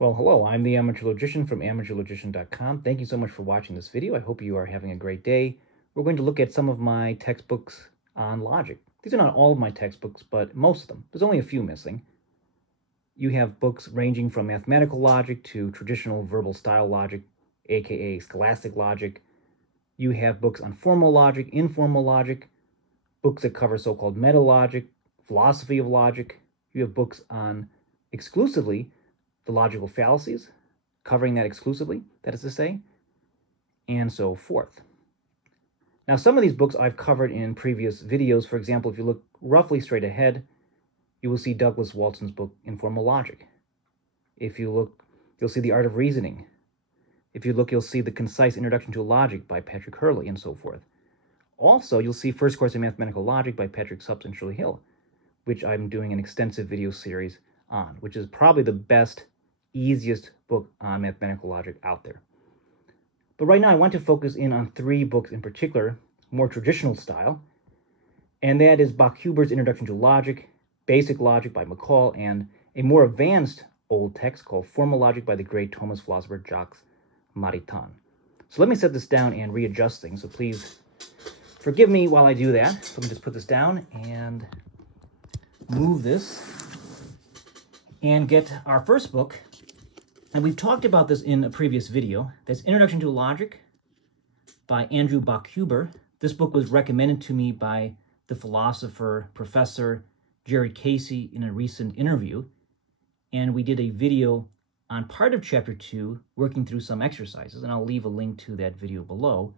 Well, hello, I'm the Amateur Logician from amateurlogician.com. Thank you so much for watching this video. I hope you are having a great day. We're going to look at some of my textbooks on logic. These are not all of my textbooks, but most of them. There's only a few missing. You have books ranging from mathematical logic to traditional verbal style logic, aka scholastic logic. You have books on formal logic, informal logic, books that cover so-called metalogic, philosophy of logic. You have books on exclusively the logical fallacies, covering that exclusively, that is to say, and so forth. Now, some of these books I've covered in previous videos. For example, if you look roughly straight ahead, you will see Douglas Walton's book, Informal Logic. If you look, you'll see The Art of Reasoning. If you look, you'll see The Concise Introduction to Logic by Patrick Hurley, and so forth. Also, you'll see First Course in Mathematical Logic by Patrick Supps and Shirley Hill, which I'm doing an extensive video series on, which is probably the best, easiest book on mathematical logic out there. But right now I want to focus in on three books in particular, more traditional style, and that is Bachhuber's Introduction to Logic, Basic Logic by McCall, and a more advanced old text called Formal Logic by the great Thomist philosopher Jacques Maritain. So let me set this down and readjust things, so please forgive me while I do that. So let me just put this down and move this and get our first book. And we've talked about this in a previous video. That's Introduction to Logic by Andrew Bachhuber. This book was recommended to me by the philosopher, Professor Jared Casey in a recent interview. And we did a video on part of Chapter 2, working through some exercises, and I'll leave a link to that video below.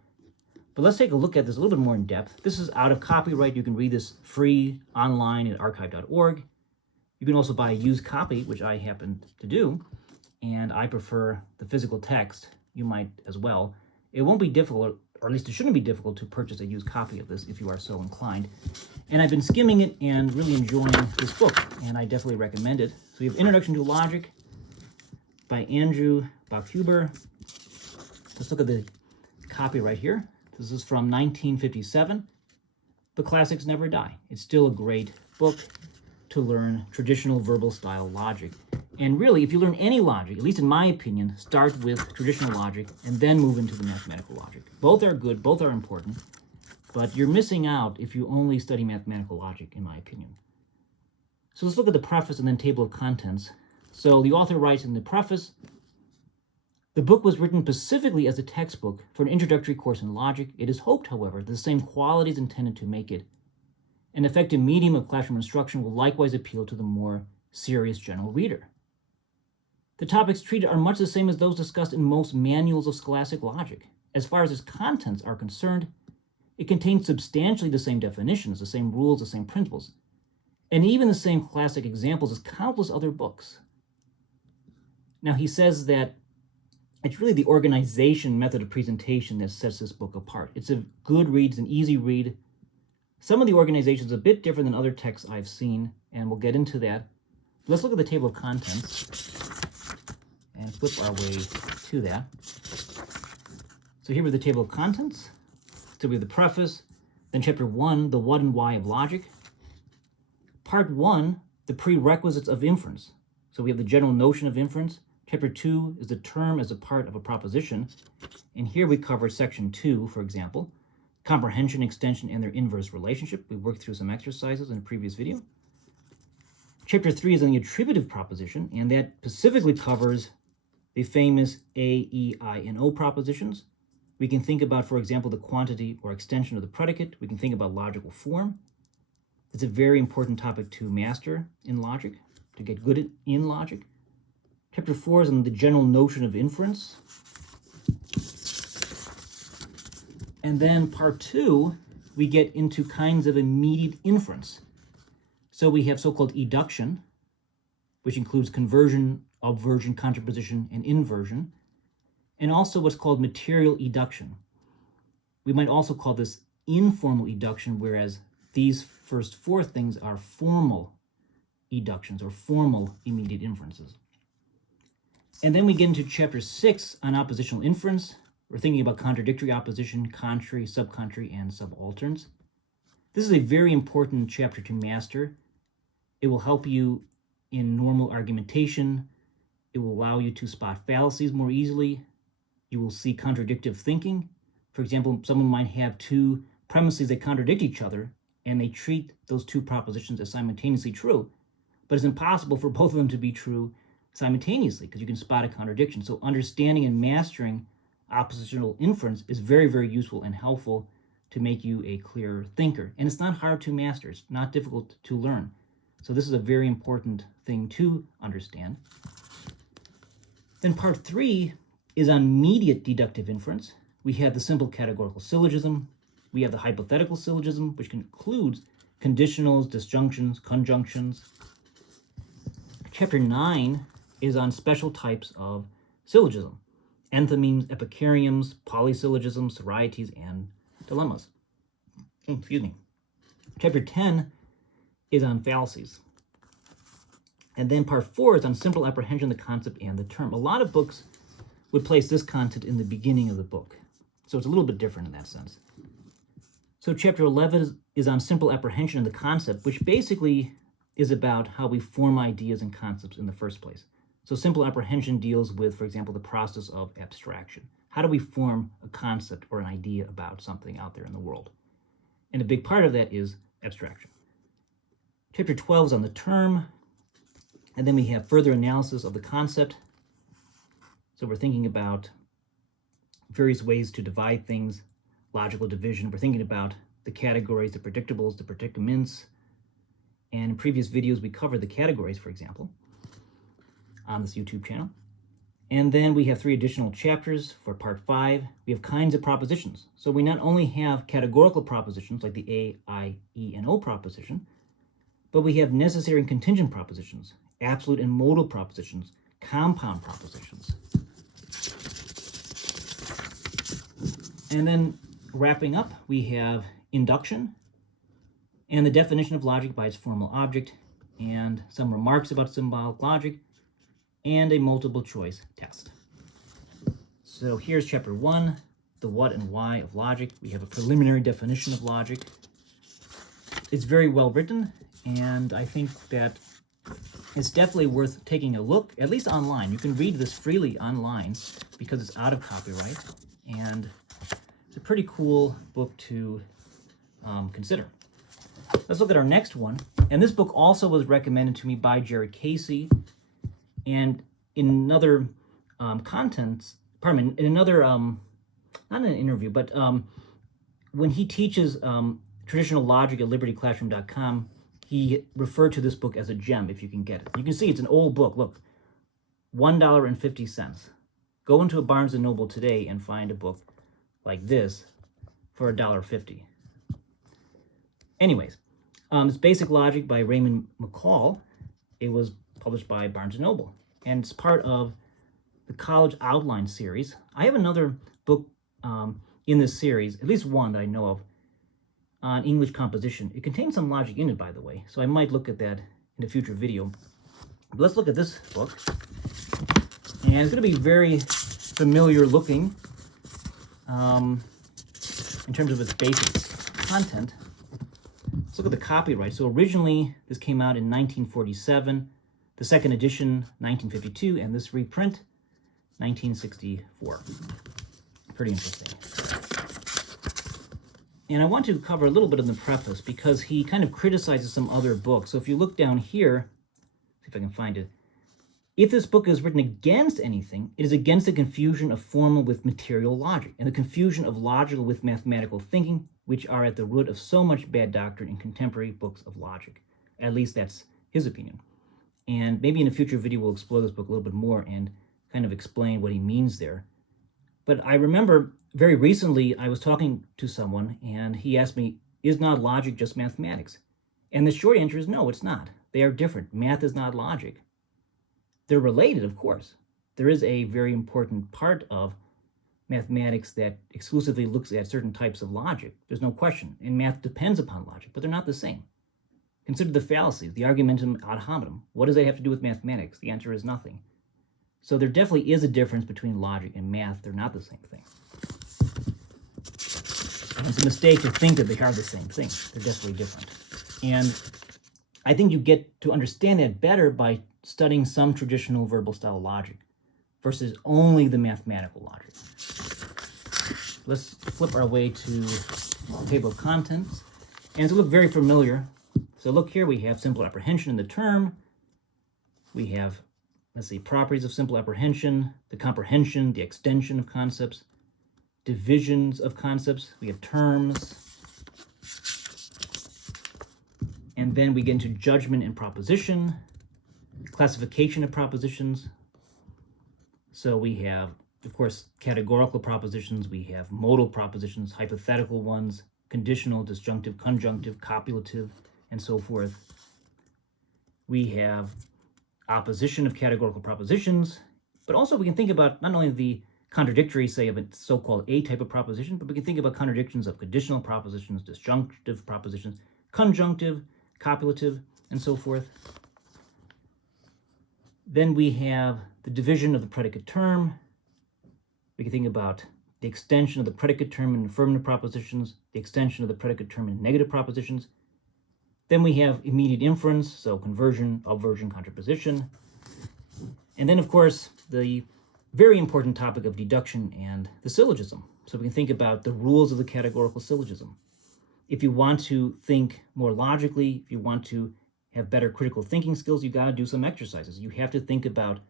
But let's take a look at this a little bit more in depth. This is out of copyright. You can read this free online at archive.org. You can also buy a used copy, which I happen to do, and I prefer the physical text. You might as well. It won't be difficult, or at least it shouldn't be difficult, to purchase a used copy of this if you are so inclined. And I've been skimming it and really enjoying this book, and I definitely recommend it. So we have Introduction to Logic by Andrew Bachhuber. Let's look at the copy right here. This is from 1957. The classics never die. It's still a great book to learn traditional verbal style logic. And really, if you learn any logic, at least in my opinion, start with traditional logic and then move into the mathematical logic. Both are good, both are important, but you're missing out if you only study mathematical logic, in my opinion. So let's look at the preface and then table of contents. So the author writes in the preface, "The book was written specifically as a textbook for an introductory course in logic. It is hoped, however, that the same qualities intended to make it an effective medium of classroom instruction will likewise appeal to the more serious general reader. The topics treated are much the same as those discussed in most manuals of scholastic logic. As far as its contents are concerned, it contains substantially the same definitions, the same rules, the same principles, and even the same classic examples as countless other books." Now he says that it's really the organization method of presentation that sets this book apart. It's a good read, it's an easy read. Some of the organization is a bit different than other texts I've seen, and we'll get into that. Let's look at the table of contents and flip our way to that. So here we have the table of contents. So we have the preface, then Chapter 1, the what and why of logic. Part 1, the prerequisites of inference. So we have the general notion of inference. Chapter 2 is the term as a part of a proposition. And here we cover Section 2, for example, comprehension, extension, and their inverse relationship. We worked through some exercises in a previous video. Chapter 3 is on the attributive proposition, and that specifically covers the famous A, E, I, and O propositions. We can think about, for example, the quantity or extension of the predicate. We can think about logical form. It's a very important topic to master in logic, to get good in logic. Chapter 4 is on the general notion of inference. And then part 2, we get into kinds of immediate inference. So we have so-called eduction, which includes conversion, obversion, contraposition, and inversion, and also what's called material eduction. We might also call this informal eduction, whereas these first four things are formal eductions or formal immediate inferences. And then we get into Chapter 6 on oppositional inference. We're thinking about contradictory opposition, contrary, subcontrary, and subalterns. This is a very important chapter to master. It will help you in normal argumentation. It will allow you to spot fallacies more easily. You will see contradictive thinking. For example, someone might have two premises that contradict each other, and they treat those two propositions as simultaneously true. But it's impossible for both of them to be true simultaneously because you can spot a contradiction. So understanding and mastering oppositional inference is very, very useful and helpful to make you a clear thinker. And it's not hard to master. It's not difficult to learn. So this is a very important thing to understand. Then part 3 is on immediate deductive inference. We have the simple categorical syllogism. We have the hypothetical syllogism, which includes conditionals, disjunctions, conjunctions. Chapter 9 is on special types of syllogism: enthymemes, epichariums, polysyllogisms, varieties, and dilemmas. Excuse me. Chapter 10 is on fallacies. And then part 4 is on simple apprehension, the concept, and the term. A lot of books would place this content in the beginning of the book. So it's a little bit different in that sense. So chapter 11 is on simple apprehension and the concept, which basically is about how we form ideas and concepts in the first place. So simple apprehension deals with, for example, the process of abstraction. How do we form a concept or an idea about something out there in the world? And a big part of that is abstraction. Chapter 12 is on the term, and then we have further analysis of the concept. So we're thinking about various ways to divide things, logical division. We're thinking about the categories, the predictables, the predicaments. And in previous videos, we covered the categories, for example, on this YouTube channel. And then we have 3 additional chapters for part 5. We have kinds of propositions. So we not only have categorical propositions like the A, I, E, and O proposition, but we have necessary and contingent propositions, absolute and modal propositions, compound propositions. And then wrapping up, we have induction and the definition of logic by its formal object, and some remarks about symbolic logic, and a multiple choice test. So here's chapter 1, the what and why of logic. We have a preliminary definition of logic. It's very well written, and I think that it's definitely worth taking a look, at least online. You can read this freely online because it's out of copyright, and it's a pretty cool book to consider. Let's look at our next one. And this book also was recommended to me by Jared Casey. And in another in another, not in an interview, but when he teaches traditional logic at libertyclassroom.com, he referred to this book as a gem, if you can get it. You can see it's an old book. Look, $1.50. Go into a Barnes & Noble today and find a book like this for $1.50. Anyways, it's Basic Logic by Raymond McCall. It was published by Barnes & Noble, and it's part of the College Outline series. I have another book in this series, at least one that I know of, on English composition. It contains some logic in it, by the way, so I might look at that in a future video. But let's look at this book, and it's going to be very familiar looking in terms of its basic content. Let's look at the copyright. So originally, this came out in 1947, the second edition, 1952, and this reprint, 1964. Pretty interesting. And I want to cover a little bit of the preface because he kind of criticizes some other books. So if you look down here, see if I can find it. If this book is written against anything, it is against the confusion of formal with material logic and the confusion of logical with mathematical thinking, which are at the root of so much bad doctrine in contemporary books of logic. At least that's his opinion. And maybe in a future video we'll explore this book a little bit more and kind of explain what he means there. But I remember very recently I was talking to someone and he asked me, is not logic just mathematics? And the short answer is no, it's not. They are different. Math is not logic. They're related, of course. There is a very important part of mathematics that exclusively looks at certain types of logic. There's no question. And math depends upon logic, but they're not the same. Consider the fallacies, the argumentum ad hominem. What does that have to do with mathematics? The answer is nothing. So there definitely is a difference between logic and math. They're not the same thing. And it's a mistake to think that they are the same thing. They're definitely different. And I think you get to understand that better by studying some traditional verbal style logic versus only the mathematical logic. Let's flip our way to the table of contents. And to look very familiar, so look here, we have simple apprehension in the term. We have, let's see, properties of simple apprehension, the comprehension, the extension of concepts, divisions of concepts. We have terms. And then we get into judgment and proposition, classification of propositions. So we have, of course, categorical propositions. We have modal propositions, hypothetical ones, conditional, disjunctive, conjunctive, copulative, and so forth. We have opposition of categorical propositions, but also we can think about not only the contradictory, say, of a so-called A type of proposition, but we can think about contradictions of conditional propositions, disjunctive propositions, conjunctive, copulative, and so forth. Then we have the division of the predicate term. We can think about the extension of the predicate term in affirmative propositions, the extension of the predicate term in negative propositions. Then we have immediate inference, so conversion, obversion, contraposition. And then, of course, the very important topic of deduction and the syllogism. So we can think about the rules of the categorical syllogism. If you want to think more logically, if you want to have better critical thinking skills, you got to do some exercises. You have to think about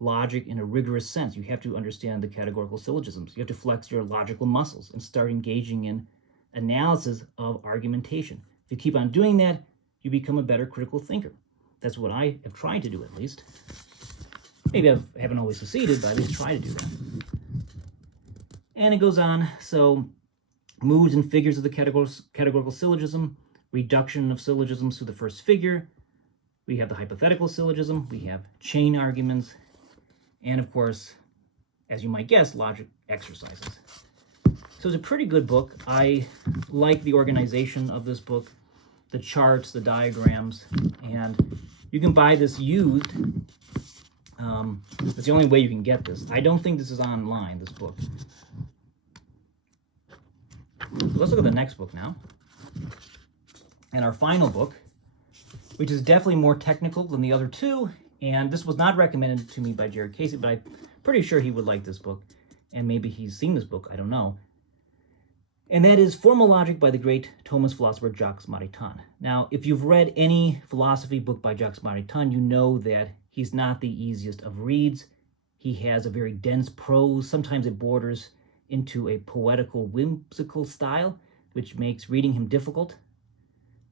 logic in a rigorous sense. You have to understand the categorical syllogisms. You have to flex your logical muscles and start engaging in analysis of argumentation. If you keep on doing that, you become a better critical thinker. That's what I have tried to do, at least. Maybe I haven't always succeeded, but I at least try to do that. And it goes on. So moods and figures of the categorical syllogism, reduction of syllogisms to the first figure. We have the hypothetical syllogism. We have chain arguments. And of course, as you might guess, logic exercises. So it's a pretty good book. I like the organization of this book, the charts, the diagrams, and you can buy this used. That's the only way you can get this. I don't think this is online, this book. So let's look at the next book now. And our final book, which is definitely more technical than the other two. And this was not recommended to me by Jared Casey, but I'm pretty sure he would like this book. And maybe he's seen this book, I don't know. And that is Formal Logic by the great Thomist philosopher Jacques Maritain. Now, if you've read any philosophy book by Jacques Maritain, you know that he's not the easiest of reads. He has a very dense prose. Sometimes it borders into a poetical, whimsical style, which makes reading him difficult.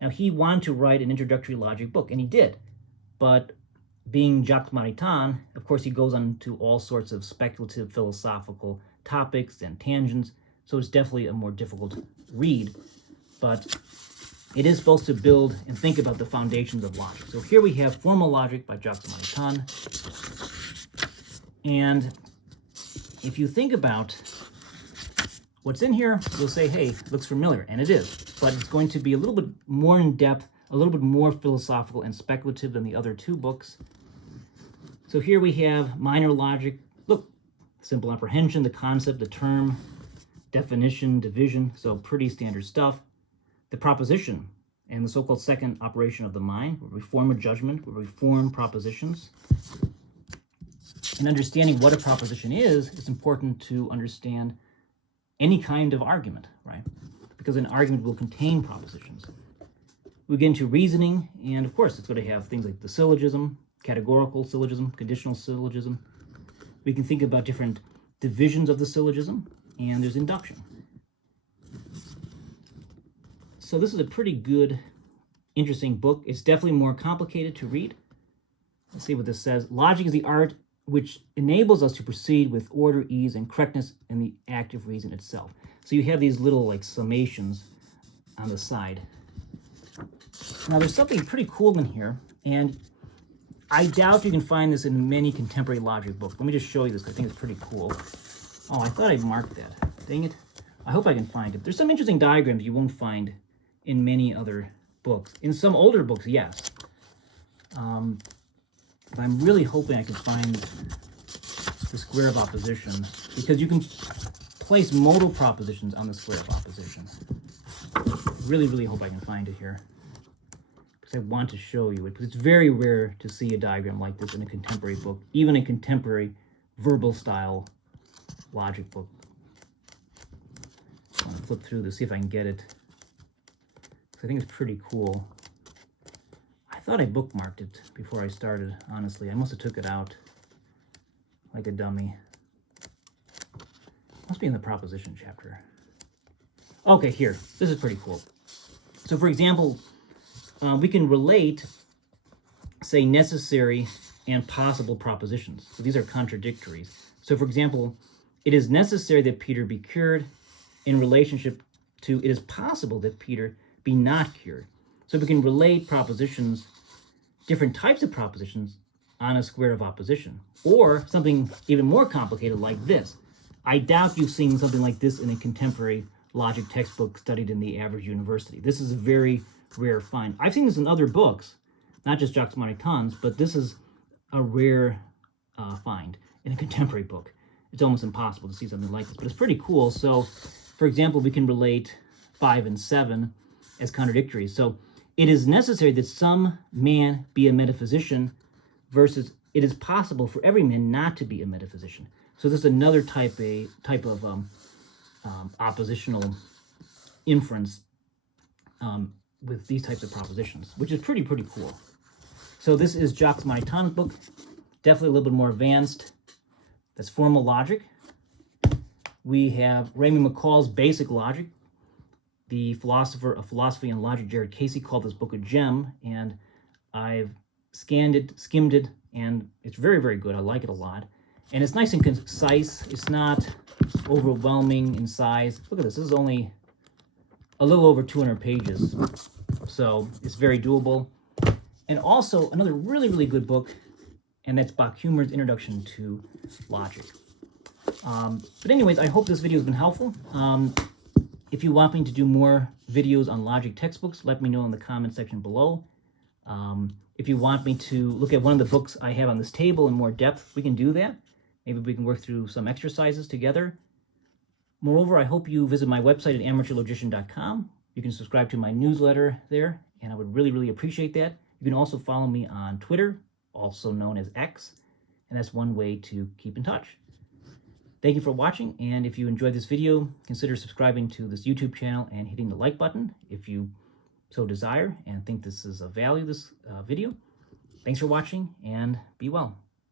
Now, he wanted to write an introductory logic book, and he did. But being Jacques Maritain, of course, he goes on to all sorts of speculative philosophical topics and tangents, so it's definitely a more difficult read. But it is supposed to build and think about the foundations of logic. So here we have Formal Logic by Jacques Maritain. And if you think about what's in here, you'll say, hey, it looks familiar, and it is. But it's going to be a little bit more in-depth, a little bit more philosophical and speculative than the other two books. So here we have minor logic. Look, simple apprehension, the concept, the term, definition, division, so pretty standard stuff. The proposition and the so-called second operation of the mind, where we form a judgment, where we form propositions. In understanding what a proposition is, it's important to understand any kind of argument, right? Because an argument will contain propositions. We get into reasoning, and of course, it's going to have things like the syllogism, categorical syllogism, conditional syllogism. We can think about different divisions of the syllogism, and there's induction. So this is a pretty good, interesting book. It's definitely more complicated to read. Let's see what this says. Logic is the art which enables us to proceed with order, ease, and correctness in the act of reason itself. So you have these little like summations on the side. Now there's something pretty cool in here, and I doubt you can find this in many contemporary logic books. Let me just show you this. I think it's pretty cool. Oh, I thought I marked that. Dang it. I hope I can find it. There's some interesting diagrams you won't find in many other books. In some older books, yes. But I'm really hoping I can find the square of opposition, because you can place modal propositions on the square of opposition. Really, really hope I can find it here, because I want to show you it, because it's very rare to see a diagram like this in a contemporary book, even a contemporary verbal style logic book. I'm going to flip through to see if I can get it, because I think it's pretty cool. I thought I bookmarked it before I started, honestly. I must have took it out like a dummy. Must be in the proposition chapter. Okay, here. This is pretty cool. So, for example, we can relate, say, necessary and possible propositions. So these are contradictories. So, for example, it is necessary that Peter be cured in relationship to it is possible that Peter be not cured. So we can relate propositions, different types of propositions, on a square of opposition. Or something even more complicated like this. I doubt you've seen something like this in a contemporary logic textbook studied in the average university. This is a very rare find. I've seen this in other books, not just Jacques Maritain's, but this is a rare find in a contemporary book. It's almost impossible to see something like this, but it's pretty cool. So, for example, we can relate 5 and 7 as contradictories. So, it is necessary that some man be a metaphysician versus it is possible for every man not to be a metaphysician. So this is another type of oppositional inference with these types of propositions, which is pretty cool. So this is Jacques Maritain's book, definitely a little bit more advanced. That's formal logic. We have Raymond McCall's basic logic. The philosopher of philosophy and logic, Jared Casey, called this book a gem, and I've scanned it, skimmed it, and it's very good. I like it a lot. And it's nice and concise. It's not overwhelming in size. Look at this. This is only a little over 200 pages. So it's very doable. And also another really good book, and that's Bachhuber's Introduction to Logic. But anyways, I hope this video has been helpful. If you want me to do more videos on logic textbooks, let me know in the comment section below. If you want me to look at one of the books I have on this table in more depth, we can do that. Maybe we can work through some exercises together. Moreover, I hope you visit my website at amateurlogician.com. You can subscribe to my newsletter there, and I would really appreciate that. You can also follow me on Twitter, also known as X, and that's one way to keep in touch. Thank you for watching, and if you enjoyed this video, consider subscribing to this YouTube channel and hitting the like button if you so desire and think this is of value, this video. Thanks for watching, and be well.